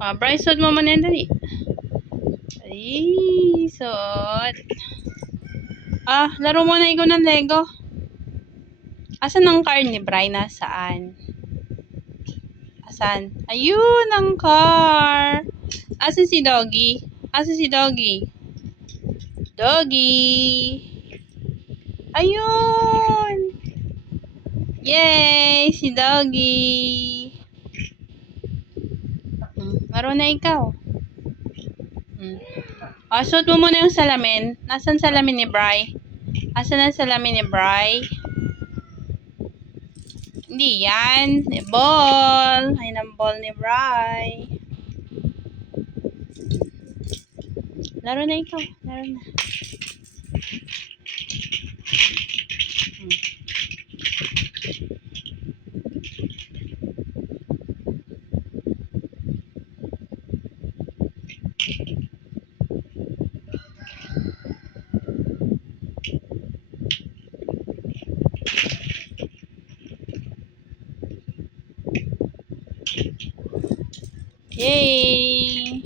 Ah, suot mo muna yan, dali. Suot. Ah, laro mo na ikaw ng Lego. Asan ang car ni Bry? Nasaan? Asan? Ayun, ang car. Asan si Doggy? Asan si Doggy? Doggy. Ayun. Yay, si Doggy. Laro na ikaw. Hmm. Ah, suot mo muna yung salamin. Nasaan salamin ni Bry? Asan ang salamin ni Bry? Hindi yan. Ball. Ayun ang ball ni Bry. Laro na ikaw. Laro na. Yay!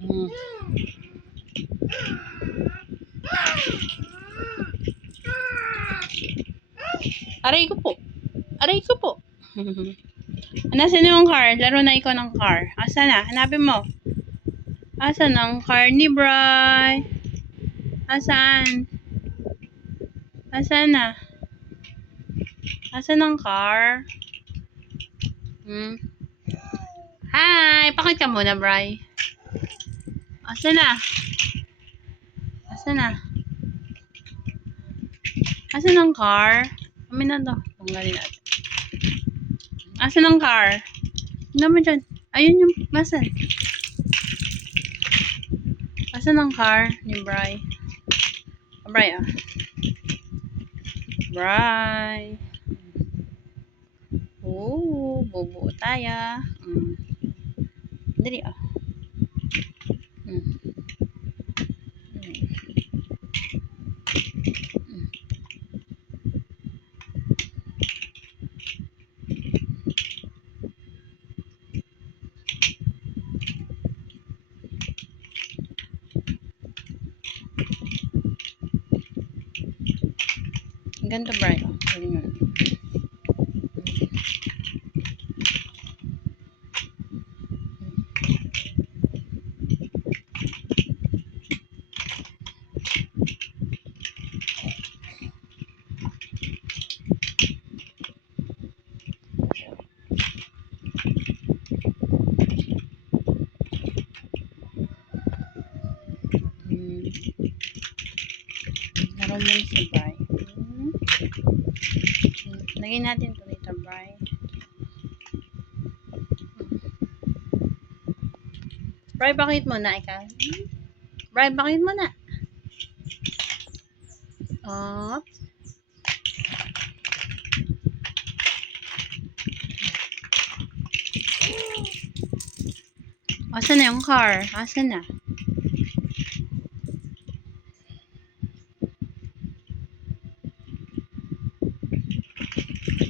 Mm. Aray ko po. Aray ko po. Nasaan yung car? Laro na ikaw ng car. Asa na? Hanapin mo. Asan ang car ni Bry? Asan? Asan na? Asan ang car? Hmm? Hi! Pakit ka muna, Bry. Asan na? Asan na? Asan ang car? Kami na to. Tanggalin natin. Asan ang car? Ano mo dyan? Ayun yung... Asan? Asan ang car ni Bry? Ah, Bry ah. Bry. Oo, bubuo tayo. Mm. Dali ah. Ang Ganito, Bry. Oh. Galing mo. Hmm. Laro mo si Bry. Hmm. Lagyan natin ito dito, Bry. Bry, bakit mo na ikaw? Bry, bakit mo na? Oops. Asan na yung car? Asan na?